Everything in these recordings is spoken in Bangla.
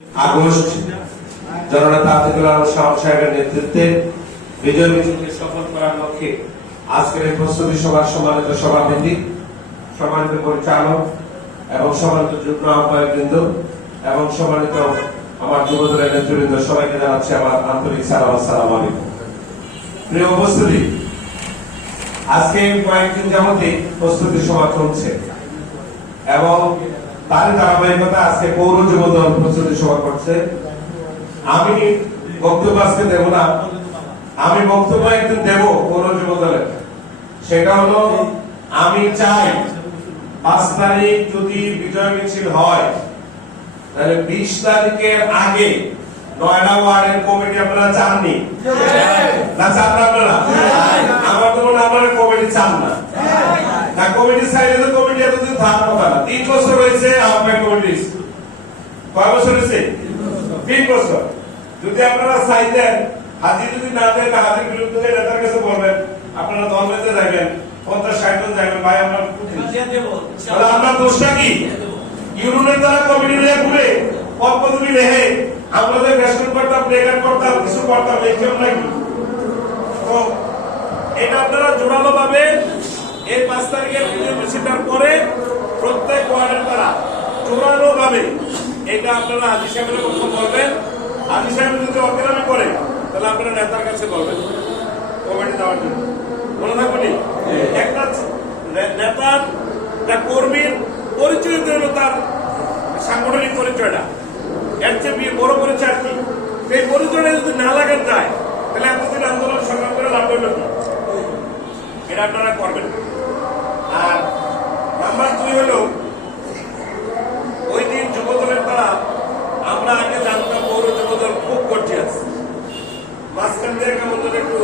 আগস্ট জননেতা আতিকুল আলম সাহেবের নেতৃত্বে বিজয় মিছিলকে সফল করার লক্ষ্যে আজকের এই প্রস্তুতি সভার সম্মানিত সভাপতি, সম্মানিত পরিচালক এবং সম্মানিত যুগ্ম আহ্বায়কবৃন্দ এবং সম্মানিত আমার যুবদলের নেতৃবৃন্দ সবাইকে জানাচ্ছি আমার আন্তরিক সালাম। আসসালামু আলাইকুম। প্রিয় উপস্থিতি, আজকে কয়েকদিন যাবতীয় প্রস্তুতি সভা চলছে এবং তার ধারাবাহিকতা আজকে পৌর যুবদল প্রস্তুতি সভা করছে। আমি বক্তব্য আজকে দেব না, আমি বক্তব্য একদিন দেব পৌর যুবদলের। সেটা হলো, আমি চাই 5 তারিখ যদি বিজয় মিছিল হয় তাহলে 20 তারিখের আগে 9টা ওয়ার্ডের কমিটি আপনারা চাননি না? চান না আপনারা? আমার তো মনে হয় আপনারা কমিটি চান না। না, কমিটি চাইলে তো কমিটি এতদিন থাকার কথা না। 3 বছর হয়েছে আহ্বায়ক কমিটি। কয় বছর হয়েছে? 3 বছর। যদি আপনারা চাইতেন, হাজির যদি না দেন, হাজির বিরুদ্ধে নেতার কাছে বলবেন, আপনারা দলবেঁধে যাবেন, 50-60 জন যাবেন, ভাই আমরা আপনার দোষটা কি? ইউনিয়নের দ্বারা কমিটি নিয়ে ঘুরে পদপদবি রেখে আমাদের বেসন করতাম, প্লেকার্ড করতাম, কিছু করতাম, লিখতাম নাকি? তো এটা আপনারা জোরালো ভাবে এই 5 তারিখের বিজয় মিছিলটার পরে প্রত্যেক ওয়ার্ডের দ্বারা জোরালো ভাবে এটা আপনারা হাজি সাহেবের কথা বলবেন। হাজি সাহেব যদি অকেরামি করে তাহলে আপনারা নেতার কাছে বলবেন কমিটি দেওয়ার জন্য। মনে থাকবেন, একটা নেতার কর্মীর পরিচয় দিল তার সাংগঠনিক পরিচয়টা, এর চেয়ে বড় পরিচয় আর কি? এই পরিচয়টা যদি না লাগান যায় তাহলে এতদিন আন্দোলন সংগ্রাম করে লাভ হইল কি? এটা আপনারা করবেন। আর নাম্বার 2 হলো, ওই দিন যুবদলের দ্বারা আমরা আগে জানতাম পৌর যুবদল খুব গর্জিয়াস, মাঝখান দিয়ে কেমন একটু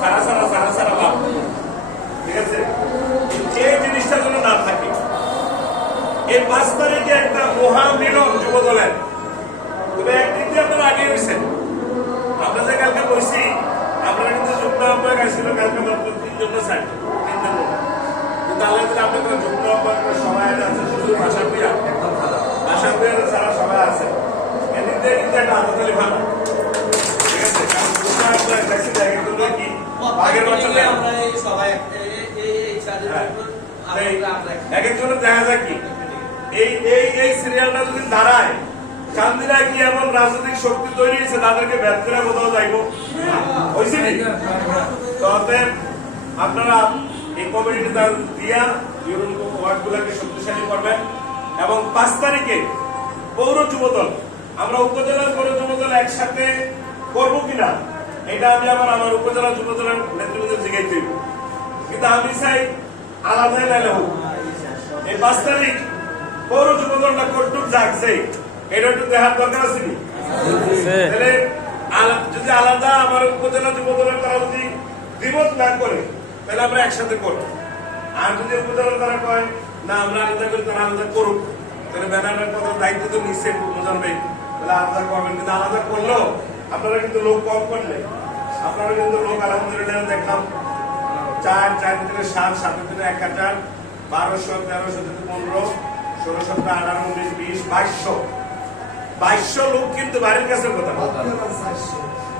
সারা সারা ভাব, ঠিক আছে? যে জিনিসটা যেন না থাকে। এই 5 তারিখে একটা মহামিলন যুবদলের। তবে একদিন দিয়ে আপনারা আগে হয়েছেন, আমরা যে কালকে বলছি, আমরা কিন্তু যুগ্ম আহ্বায়ক আসছিল কালকে মাত্র 3 জন চাই, 3 জন। কিন্তু আল্লাহ দিলে আপনাদের যুগ্ম আহ্বায়কের সবাই আছে, শুধু ভাষা পেয়া সারা সবাই আছে। এদিক দিয়ে কিন্তু একটা আততালি ভালো, ঠিক আছে? কারণ যুগ্ম আহ্বায়ক দেখছি জায়গা কিন্তু কি আগের বছর আমরা এই সবাই এক একজনের দেখা যায় কি এই সিরিয়ালটা যদি দাঁড়ায়, চান্দিরা কি এমন রাজনৈতিক শক্তি তৈরি হয়েছে তাদেরকে ব্যর্থ করে কোথাও যাইব হয়েছে নি? অতএব আপনারা এই কমিটি দিয়া ওয়ার্ড গুলাকে শক্তিশালী করবেন। এবং 5 তারিখে পৌর যুবদল, আমরা উপজেলার পৌর যুবদল একসাথে করবো কিনা এটা আমি আমার উপজেলা যুবদলের নেতৃত্বের জিজ্ঞাসা দিব। কিন্তু আমি চাই আলাদাই নাইলে হোক। এই 5 তারিখ পৌর যুবদলটা কটুক জাগছে, এটা একটু দেখার দরকার আছে নি? তাহলে যদি আলাদা আমার উপজেলা যুবদলের তারা যদি দ্বিমত না করে তাহলে আমরা একসাথে করবো। আর যদি উপজেলা তারা কয় না আমরা আলাদা করি, তারা আলাদা করুক, তাহলে ব্যানারের কথা দায়িত্ব তো নিচ্ছে মোজানবে, তাহলে আলাদা করবেন। কিন্তু আলাদা করলেও আপনারা কিন্তু লোক কম করলে, আপনারা কিন্তু লোক আলহামদুলিল্লাহ দেখলাম 4 থেকে 7, 7 থেকে 1000, 1200, 1300 থেকে 15, 16, 17, 18, 19, 20, 2200 লোক কিন্তু বাড়ির কাছে কথা।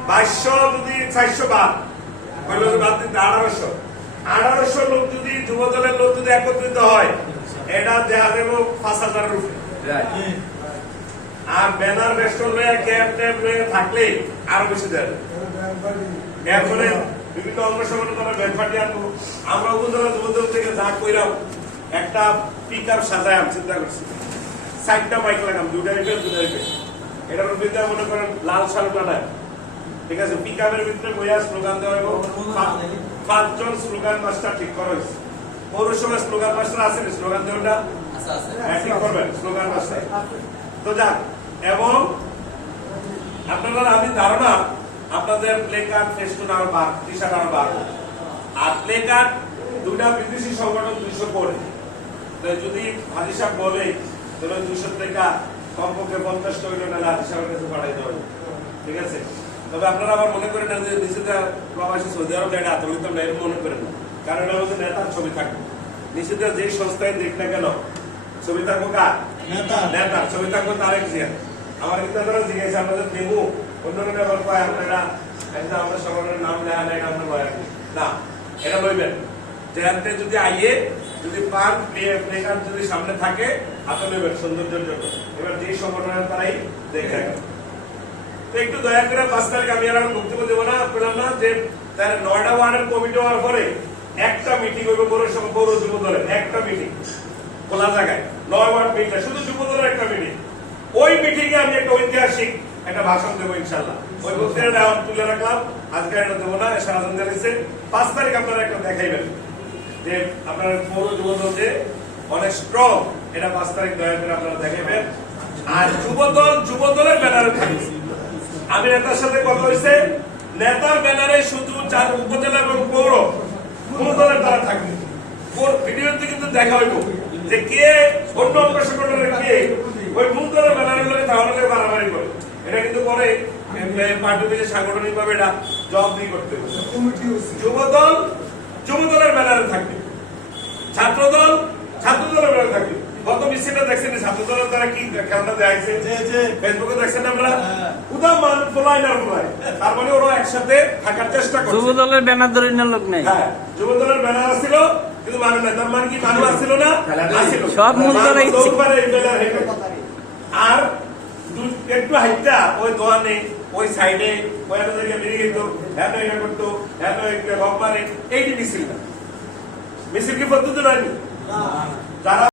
2200 যদি 400 বাদ দিতে 1800 লোক যদি যুবদলের লোক যদি একত্রিত হয়, এটা দেখা দেব 5000-এর উপরে। আর ব্যানার বেস্টন হয়ে ক্যাম্প হয়ে থাকলে আরো বেশি দেয়। এরপরে বিভিন্ন অঙ্গ সংগঠন ব্যান্ড পার্টি আনবো। আমরা উপজেলা যুবদল থেকে যা কইলাম, একটা পিক আপ সাজায় আমি চিন্তা করছি, 4টা মাইক লাগাম, 2টা রিপেল। এটার ভিতরে মনে করেন লাল শালু টানায়, ঠিক আছে? পিক আপের ভিতরে বইয়া স্লোগান দেওয়া হইব। 5 জন স্লোগান মাস্টার ঠিক করা হয়েছে। পৌরসভার স্লোগান মাস্টার আছে, স্লোগান দেওয়াটা ঠিক করবেন, স্লোগান মাস্টার। তো যাক, এবং আপনারা আমি ধারণা আপনাদের প্লে কার্ড ফেস্টুন আর বার, টি-শার্ট আর বার, আর প্লে কার্ড 2টা বিদেশি সংগঠন 200 করে। যদি হাজি সাহেব বলে তাহলে 200 টাকা কমপক্ষে 50 টাকা নাহলে হাজি সাহেবের কাছে পাঠাই দেওয়া, ঠিক আছে? তবে আপনারা আবার মনে করেন না যে নিচেতে প্রবাসী সৌদি আরব এটা আতঙ্কিত না, এরকম মনে করেন না। কারণ এটা হচ্ছে নেতার ছবি থাকবে নিচেতে, যেই সংস্থায় দেখ না কেন ছবি থাকবো কার? নেতার ছবি থাকবো তারেক জিয়া। আমার কিন্তু আপনারা জিজ্ঞেস আমাদের দেবো অন্যরা আবার পায় আপনারা একটা আমরা সবার নাম লেখা নাই আমরা লয় না এটা লইবেন যেতে যদি আইয়ে যদি পান প্লে কার্ড যদি সামনে থাকে হাতে নেবেন সৌন্দর্যের জন্য এবার যে সংগঠনের তারাই দেখে একটু দয়া করে 5 তারিখ আমি আর বক্তব্য দেবো না পেলাম না যে তার 9টা ওয়ার্ডের কমিটি হওয়ার পরে একটা মিটিং হইব পৌর যুব দলের একটা মিটিং খোলা জায়গায় 9 ওয়ার্ড মিটিং শুধু যুব দলের একটা মিটিং ওই মিটিং এ আমি একটা ঐতিহাসিক একটা ভাষণ দেবো ইনশাআল্লাহ ওই বক্তৃতাটা তুলে রাখলাম আজকে এটা দেবো না সারাদিন দিয়েছে 5 তারিখ আপনারা একটা দেখাইবেন যে আপনার পৌর যুব দল যে অনেক স্ট্রং এটা 5 তারিখ দয়া করে আপনারা দেখাইবেন আর যুব দলের ব্যানারে থাকবে আমি নেতার সাথে কথা হয়েছে নেতার ব্যানারে শুধু 4 উপজেলা এবং পৌর কোন দলের তারা থাকবে ভিডিওতে কিন্তু দেখা হইব যে কে অন্য অঙ্গ সংগঠনের কে ওই মূল দলের ব্যানারের লোকে তাহলে বাড়াবাড়ি করে এটা কিন্তু পরে পার্টি অফিসে সাংগঠনিক ভাবে এটা জবাবদিহি করতে হবে যুব দলের ব্যানারে থাকবে ছাত্র দলের ব্যানারে থাকবে গত মিছিলটা দেখছেন ছাত্র দলের দ্বারা কি খেলনা দেখাইছে ফেসবুকে দেখছেন আমরা উদামান ফলাইনার ফলাই তার মানে ওরা একসাথে থাকার চেষ্টা করছে যুব দলের ব্যানার ধরে না লোক নাই হ্যাঁ যুব দলের ব্যানার ছিল কিন্তু মানুষ নাই তার মানে কি মানুষ আসছিল না আসছিল সব মূল দলের ইচ্ছে আর একটু হাইটটা ওই দোয়ানে ওই সাইডে ওই একটা জায়গায় বেরিয়ে যেত হ্যাঁ এটা করতো হ্যাঁ রক মারে এইটি মিছিল কি পদ্ধতি নয়নি যারা